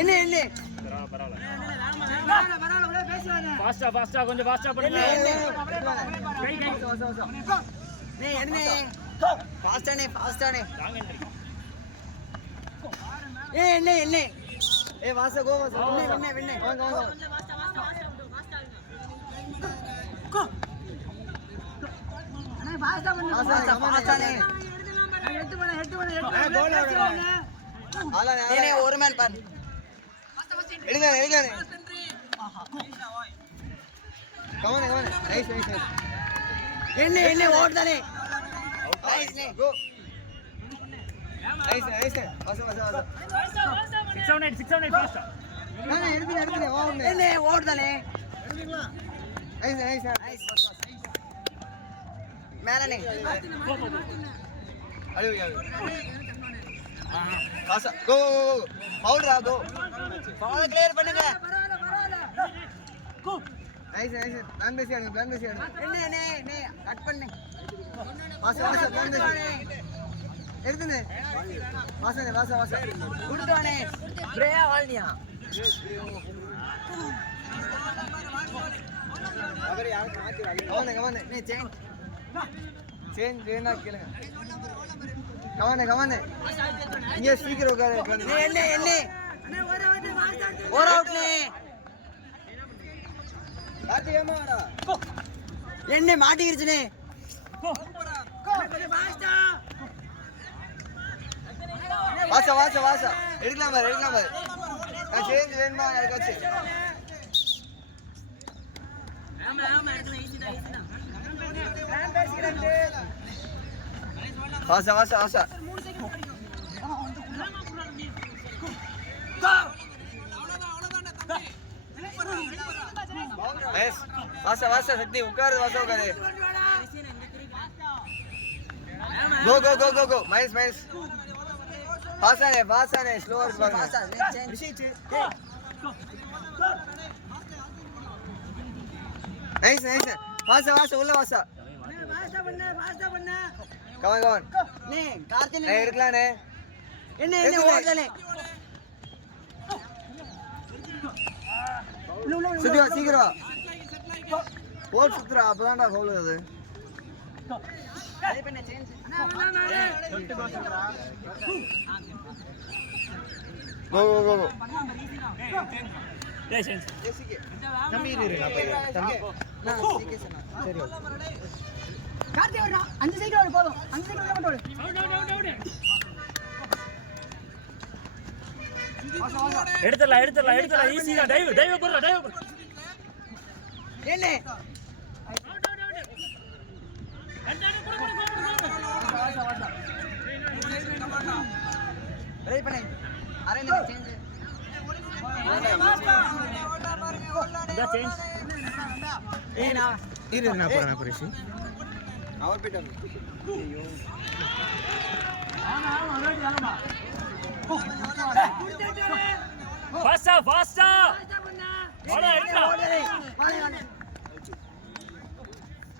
என்ன என்ன ஃபாஸ்டா கொஞ்சம் ஃபாஸ்டா பண்ணுங்க. ஃபாஸ்டானே என்ன என்ன வாச கோ வாச வெண்ணே வாங்க வாங்க ஒரு மேன் பாரு எடுங்க என்ன ஓடுதானே கோ 678 ஃபாஸ்டா எடுத்துங்க என்ன ஓடுதானே மேலனே காசா கோ பவுடரா கோ பவுடர் கிளியர் பண்ணுங்க கோ நைஸ் பிளான் பேசி என்ன கட் பண்ணு வாசா பிளான் பேசி எடுத்துனே வாசா குடுவானே பிரேயா வால்னியா அவர் யாருக்கு மாத்தி வாலி கவனே நீ சேஞ்ச் வேணா கேளுங்க கவனே இங்க சீக்கிரம் உட்காரு என்ன ஒரு அவுட்லே பாத்து ஏமாடா என்ன மாட்டிக்கிருச்சுனே வாசா எடுக்கலாம் பாரு நான் சேஞ்ச் வேணுமா யாருக்காச்சு வாசா வாசா சக்தி உட்காரு கோ மைனஸ் வாசானே ஸ்லோவர் பாருங்க நைஸ் வாசா உள்ள வாசா கவன் நீ கார்த்தினே எடுக்கலானே என்ன ஓடுதானே சுத்திவா சீக்கிரம் போல் சுத்துறா அப்பதான்டா ஃபவுல் அது கோ எடுத்துடலாம் ஈஸி தான். டைவ் போடுறா என்ன ரெடி பண்ணு அரேஞ்ச் சேஞ்ச் சேஞ்ச் ஏனா நான் போறேன் பரிசு அவர் போய்ட்டாங்க ஐயோ ஃபாஸ்டா வாடா எடுடா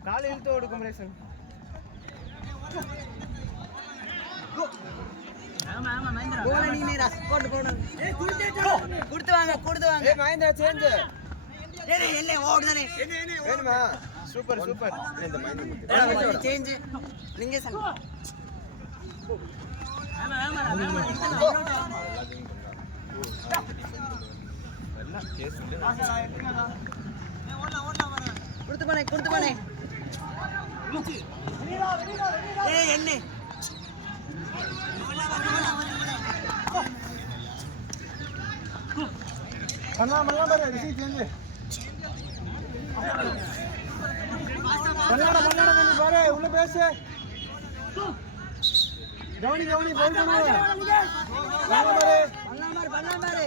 கால் இழுத்து ஓடு குமரேசன் கோல நீ ரஸ்போர்ட் போடு குடுத்து வாங்க ஏய் மஹேந்திரா சேஞ்ச் என்ன ஓடுதானே வேணுமா சூப்பர் இந்த மஹேந்திரா சேஞ்ச் நீங்க சொல்லுங்க எல்லாம் கேஸ் இல்ல குடுத்து போனே ஏய் என்ன பண்ணலாம் பாரு ரிஷி சேஞ்ச் பண்ணலாம் பாரு உள்ள பேசு கவனி போய் பண்ணுங்க பண்ணலாம் பாரு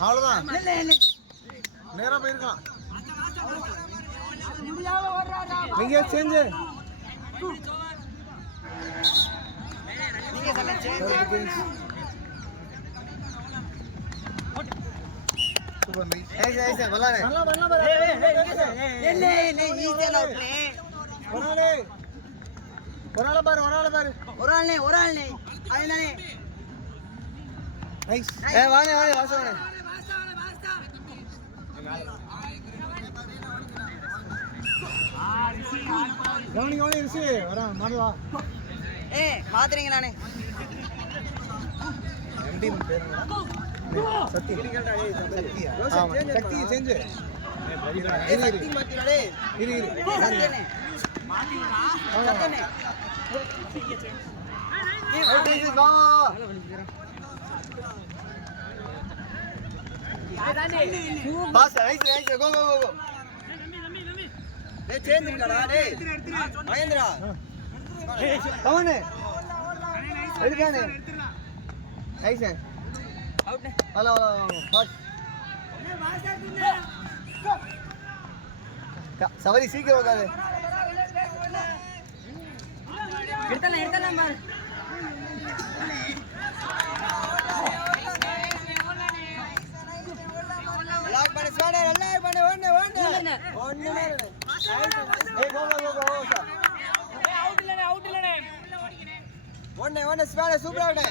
அவ்வளவுதான் நேரா போயிருக்கான் நீங்க சேஞ்ச் நீங்க சொல்ல சேஞ்ச் சூப்பர் நைஸ் ऐसे बल्लाने பண்ணலாம் नहीं ईज़ी अलाउट ले பண்ணாலே ஒரு ஆளை பாரு ஒரு ஆள்னே அதுதானே நைஸ் வாணே வாசம் வாணே கவனி ரிஷி வரேன் மாறி வா மாத்துறீங்களானே எம்டி பேர் சக்தி சக்தி செஞ்சு சக்தி மாத்திராடே இரு சக்தினே சக்தினே பாஸ் நைஸ் கோ டேய் சேஞ்ச் இருக்கடா டேய் மகேந்திரா கவனே எடுக்கானே நைஸ் அவுட் ஹலோ பாஸ் சவரி சீக்கிரம் உட்காரு எடுத்தலாம் பாரு லாக் பண்ணு ஸ்வாடே நல்லா பண்ணு ஒண்ணு ஏய் கோ அவுட் இல்லனே ஒண்ணு ஸ்வாடே சூப்பரா விடு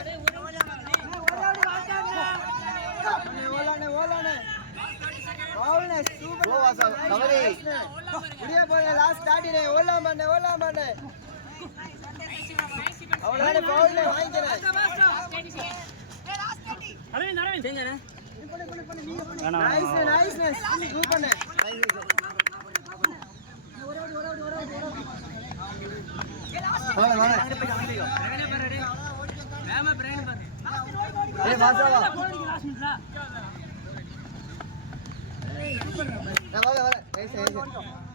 ஓலானே சூப்பர் கோ வாசா சவரி முடிய போல லாஸ்ட் ஸ்டார்டிங் ஓலாம் பண்ணு அவளானே பவுல்ல வாங்கிக்கிறேன் அரவிந்த் செஞ்சனே நைஸ் சூப்பர் வாணே ஏய் வாசா வா வா நைஸ்